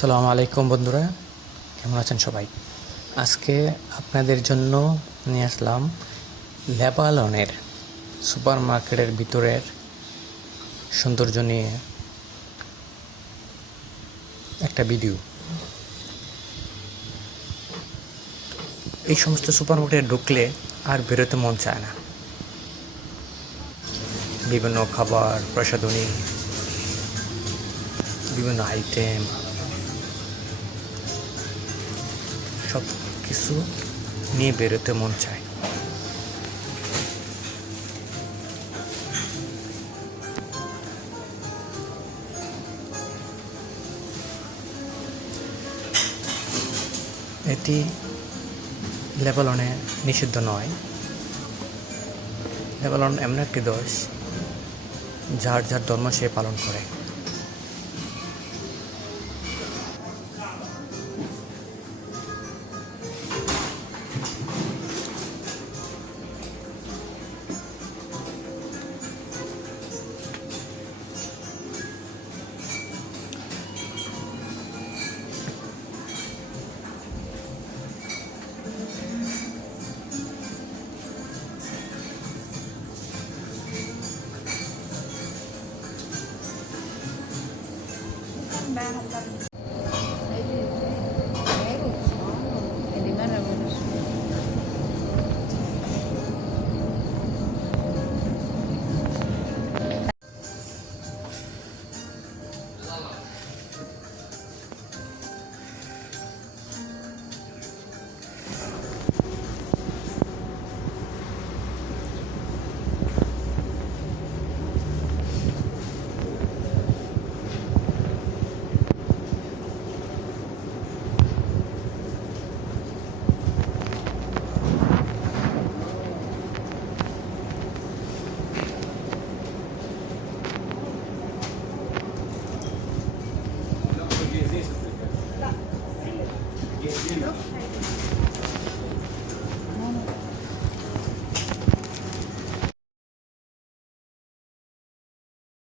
আসসালামু আলাইকুম বন্ধুরা, কেমন আছেন সবাই? আজকে আপনাদের জন্য নিয়ে আসলাম লেবাননের সুপার মার্কেটের ভিতরের সৌন্দর্য নিয়ে একটা ভিডিও। এই সমস্ত সুপার মার্কেটে ঢুকলে আর বেরোতে মন চায় না। বিভিন্ন খাবার, প্রসাধনী, বিভিন্ন আইটেম, সব কিছু নিয়ে বেরোতে মন চায়। এটি লেবাননে নিষিদ্ধ নয়। লেবানন এমন একটি দেশ যার যার ধর্ম সে পালন করে।